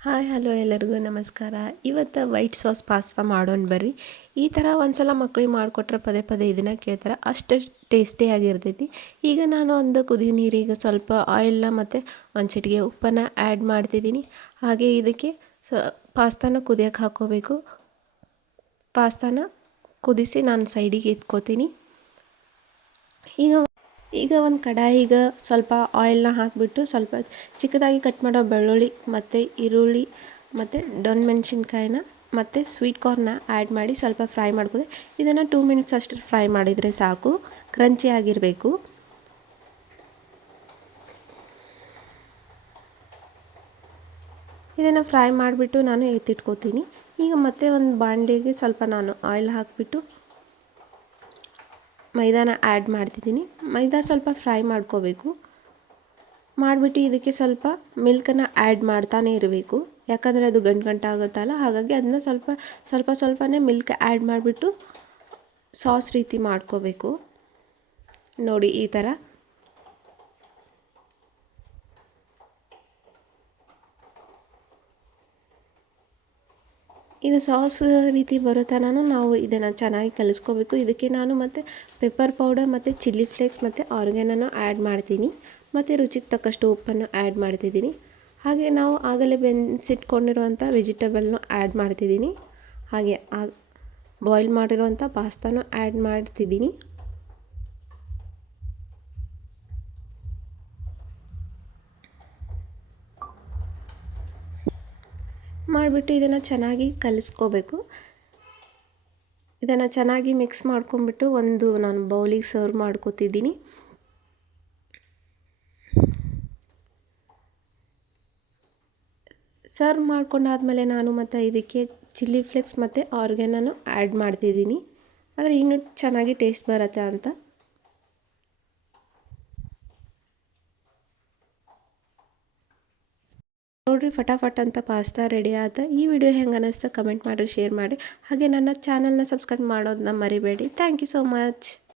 Hi, hello ಎಲ್ಲರಿಗೂ ನಮಸ್ಕಾರ. ಇವತ್ತು ವೈಟ್ ಸಾಸ್ ಪಾಸ್ತಾ ಮಾಡೋಣ ಬರ್ರಿ. ಈ ಥರ ಒಂದ್ಸಲ ಮಕ್ಳಿಗೆ ಮಾಡಿಕೊಟ್ರೆ ಪದೇ ಪದೇ ಇದನ್ನು ಕೇಳ್ತಾರೆ. ಅಷ್ಟು ಟೇಸ್ಟಿಯಾಗಿರ್ತೈತಿ ಈಗ ನಾನು ಒಂದು ಕುದಿ ನೀರಿಗೆ ಸ್ವಲ್ಪ ಆಯಿಲ್ನ ಮತ್ತು ಒಂದು ಚಿಟಿಗೆ ಉಪ್ಪನ್ನು ಆ್ಯಡ್ ಮಾಡ್ತಿದ್ದೀನಿ. ಹಾಗೆ ಇದಕ್ಕೆ ಸ, ಪಾಸ್ತಾನ ಕುದಿಯೋಕೆ ಹಾಕೋಬೇಕು. ಪಾಸ್ತಾನ ಕುದಿಸಿ ನಾನು ಸೈಡಿಗೆ ಎತ್ಕೋತೀನಿ ಈಗ ಈಗ ಒಂದು ಕಡಾಯಿಗೆ ಸ್ವಲ್ಪ ಆಯಿಲ್ನ ಹಾಕಿಬಿಟ್ಟು ಸ್ವಲ್ಪ ಚಿಕ್ಕದಾಗಿ ಕಟ್ ಮಾಡೋ ಬೆಳ್ಳುಳ್ಳಿ, ಮತ್ತು ಈರುಳ್ಳಿ, ಮತ್ತು ಡೊಣ್ ಮೆಣಸಿನ್ಕಾಯಿನ ಮತ್ತು ಸ್ವೀಟ್ ಕಾರ್ನ ಆ್ಯಡ್ ಮಾಡಿ ಸ್ವಲ್ಪ ಫ್ರೈ ಮಾಡ್ಬೋದು. ಇದನ್ನು ಟೂ ಮಿನಿಟ್ಸ್ ಅಷ್ಟು ಫ್ರೈ ಮಾಡಿದರೆ ಸಾಕು. ಕ್ರಂಚಿ ಆಗಿರಬೇಕು. ಇದನ್ನು ಫ್ರೈ ಮಾಡಿಬಿಟ್ಟು ನಾನು ಎತ್ತಿಟ್ಕೋತೀನಿ. ಈಗ ಮತ್ತೆ ಒಂದು ಬಾಣಲೆಗೆ ಸ್ವಲ್ಪ ನಾನು ಆಯಿಲ್ ಹಾಕಿಬಿಟ್ಟು ಮೈದಾನ ಆ್ಯಡ್ ಮಾಡ್ತಿದ್ದೀನಿ. ಮೈದಾ ಸ್ವಲ್ಪ ಫ್ರೈ ಮಾಡ್ಕೋಬೇಕು. ಮಾಡಿಬಿಟ್ಟು ಇದಕ್ಕೆ ಸ್ವಲ್ಪ ಮಿಲ್ಕನ್ನು ಆ್ಯಡ್ ಮಾಡ್ತಾನೆ ಇರಬೇಕು. ಯಾಕಂದರೆ ಅದು ಗಂಟು ಗಂಟಾಗುತ್ತಲ್ಲ ಹಾಗಾಗಿ ಅದನ್ನ ಸ್ವಲ್ಪ ಸ್ವಲ್ಪ ಸ್ವಲ್ಪನೇ ಮಿಲ್ಕ್ ಆ್ಯಡ್ ಮಾಡಿಬಿಟ್ಟು ಸಾಸ್ ರೀತಿ ಮಾಡ್ಕೋಬೇಕು. ನೋಡಿ ಈ ಥರ ಇದು ಸಾಸ್ ರೀತಿ ಬರೋ ತನಕ ನಾವು ಇದನ್ನು ಚೆನ್ನಾಗಿ ಕಲಿಸ್ಕೋಬೇಕು. ಇದಕ್ಕೆ ನಾನು ಮತ್ತು ಪೆಪ್ಪರ್ ಪೌಡರ್ ಮತ್ತು ಚಿಲ್ಲಿ ಫ್ಲೇಕ್ಸ್ ಮತ್ತು ಆರ್ಗ್ಯಾನನ್ನು ಆ್ಯಡ್ ಮಾಡ್ತೀನಿ. ಮತ್ತು ರುಚಿಗೆ ತಕ್ಕಷ್ಟು ಉಪ್ಪನ್ನು ಆ್ಯಡ್ ಮಾಡ್ತಿದ್ದೀನಿ. ಹಾಗೆ ನಾವು ಆಗಲೇ ಬೆನ್ಸಿಟ್ಕೊಂಡಿರುವಂಥ ವೆಜಿಟೇಬಲ್ನು ಆ್ಯಡ್ ಮಾಡ್ತಿದ್ದೀನಿ. ಹಾಗೆ ಬಾಯ್ಲ್ ಮಾಡಿರುವಂಥ ಪಾಸ್ತಾನು ಆ್ಯಡ್ ಮಾಡ್ತಿದ್ದೀನಿ. ಮಾಡಿಬಿಟ್ಟು ಇದನ್ನು ಚೆನ್ನಾಗಿ ಕಲಿಸ್ಕೋಬೇಕು. ಇದನ್ನು ಚೆನ್ನಾಗಿ ಮಿಕ್ಸ್ ಮಾಡ್ಕೊಂಬಿಟ್ಟು ಒಂದು ನಾನು ಬೌಲಿಗೆ ಸರ್ವ್ ಮಾಡ್ಕೋತಿದ್ದೀನಿ. ಸರ್ವ್ ಮಾಡ್ಕೊಂಡಾದಮೇಲೆ ನಾನು ಮತ್ತು ಇದಕ್ಕೆ ಚಿಲ್ಲಿ ಫ್ಲೇಕ್ಸ್ ಮತ್ತು ಆರ್ಗ್ಯಾನನ್ನು ಆ್ಯಡ್ ಮಾಡ್ತಿದ್ದೀನಿ. ಆದರೆ ಇನ್ನೂ ಚೆನ್ನಾಗಿ ಟೇಸ್ಟ್ ಬರುತ್ತೆ ಅಂತ. ನೋಡಿರಿ ಫಟಾಫಟ್ ಅಂತ ಪಾಸ್ತಾ ರೆಡಿ ಆದ. ಈ ವಿಡಿಯೋ ಹೆಂಗೆ ಅನ್ನಿಸ್ತಾ ಕಮೆಂಟ್ ಮಾಡಿ ಶೇರ್ ಮಾಡಿ ಹಾಗೆ ನನ್ನ ಚಾನಲ್ನ ಸಬ್ಸ್ಕ್ರೈಬ್ ಮಾಡೋದನ್ನ ಮರಿಬೇಡಿ. Thank you so much